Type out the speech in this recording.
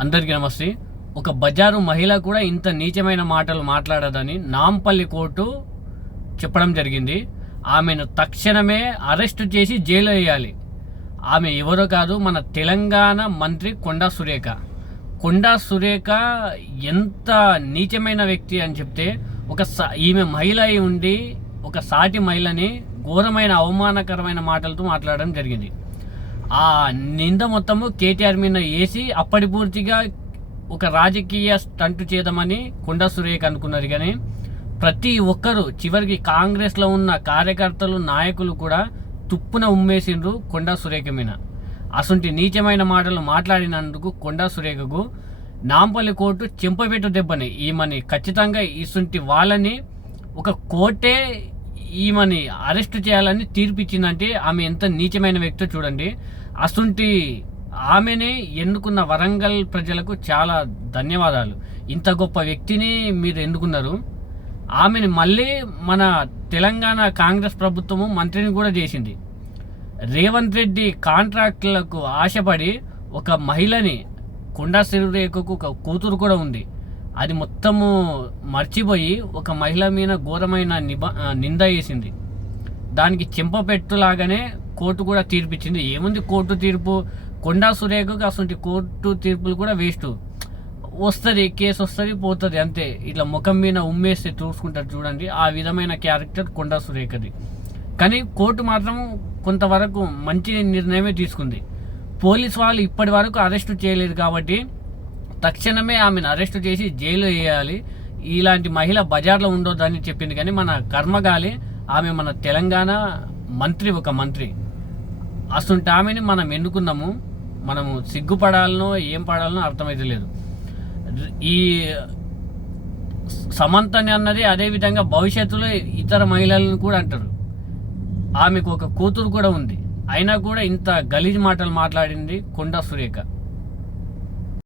అందరికీ నమస్తే. ఒక బజారు మహిళ కూడా ఇంత నీచమైన మాటలు మాట్లాడదని నాంపల్లి కోర్టు చెప్పడం జరిగింది. ఆమెను తక్షణమే అరెస్టు చేసి జైలు వేయాలి. ఆమె ఎవరో కాదు మన తెలంగాణ మంత్రి కొండా సురేఖ. కొండా సురేఖ ఎంత నీచమైన వ్యక్తి అని చెప్తే ఒక ఈమె మహిళ అయి ఉండి ఒక సాటి మహిళని ఘోరమైన అవమానకరమైన మాటలతో మాట్లాడడం జరిగింది. ఆ నింద మొత్తము కేటీఆర్ మీద వేసి అప్పటి పూర్తిగా ఒక రాజకీయ స్టంట్ చేద్దామని కొండా సురేఖ అనుకున్నారు. కానీ ప్రతి ఒక్కరు చివరికి కాంగ్రెస్లో ఉన్న కార్యకర్తలు నాయకులు కూడా తుప్పున ఉమ్మేసిండ్రు కొండా సురేఖ మీద. అసొంటి నీచమైన మాటలు మాట్లాడినందుకు కొండా సురేఖకు నాంపల్లి కోర్టు చెంపబెట్టు దెబ్బని. ఈమెని ఖచ్చితంగా ఇసుంటి వాళ్ళని ఒక కోర్టే ఈమెని అరెస్ట్ చేయాలని తీర్పిచ్చిందంటే ఆమె ఎంత నీచమైన వ్యక్తో చూడండి. అసుంటి ఆమెని ఎన్నుకున్న వరంగల్ ప్రజలకు చాలా ధన్యవాదాలు. ఇంత గొప్ప వ్యక్తిని మీరు ఎన్నుకున్నారు. ఆమెను మళ్ళీ మన తెలంగాణ కాంగ్రెస్ ప్రభుత్వము మంత్రిని కూడా చేసింది. రేవంత్ రెడ్డి కాంట్రాక్టులకు ఆశపడి ఒక మహిళని కొండా సిరురేఖకు ఒక కూతురు కూడా ఉంది. అది మొత్తము మర్చిపోయి ఒక మహిళ మీద ఘోరమైన నిబ నింద వేసింది. దానికి చెంపపెట్టులాగానే కోర్టు కూడా తీర్పిచ్చింది. ఏముంది కోర్టు తీర్పు? కొండా సురేఖకు అసలు కోర్టు తీర్పులు కూడా వేస్ట్. వస్తుంది కేసు వస్తుంది పోతుంది అంతే. ఇట్లా ముఖం మీద ఉమ్మేస్తే చూసుకుంటారు చూడండి. ఆ విధమైన క్యారెక్టర్ కొండా సురేఖది. కానీ కోర్టు మాత్రం కొంతవరకు మంచి నిర్ణయమే తీసుకుంది. పోలీస్ వాళ్ళు ఇప్పటి వరకు అరెస్టు చేయలేదు కాబట్టి తక్షణమే ఆమెను అరెస్టు చేసి జైలు వేయాలి. ఇలాంటి మహిళ బజార్లో ఉండొద్దని చెప్పింది. కానీ మన కర్మగాలి ఆమె మన తెలంగాణ మంత్రి ఒక మంత్రి. అసంటి ఆమెని మనం ఎన్నుకున్నాము? మనము సిగ్గుపడాలనో ఏం పడాలనో అర్థమైతే లేదు. ఈ సమంతని అన్నది అదేవిధంగా భవిష్యత్తులో ఇతర మహిళలను కూడా అంటారు. ఆమెకు ఒక కూతురు కూడా ఉంది. అయినా కూడా ఇంత గలీజ్ మాటలు మాట్లాడింది కొండా సురేఖ.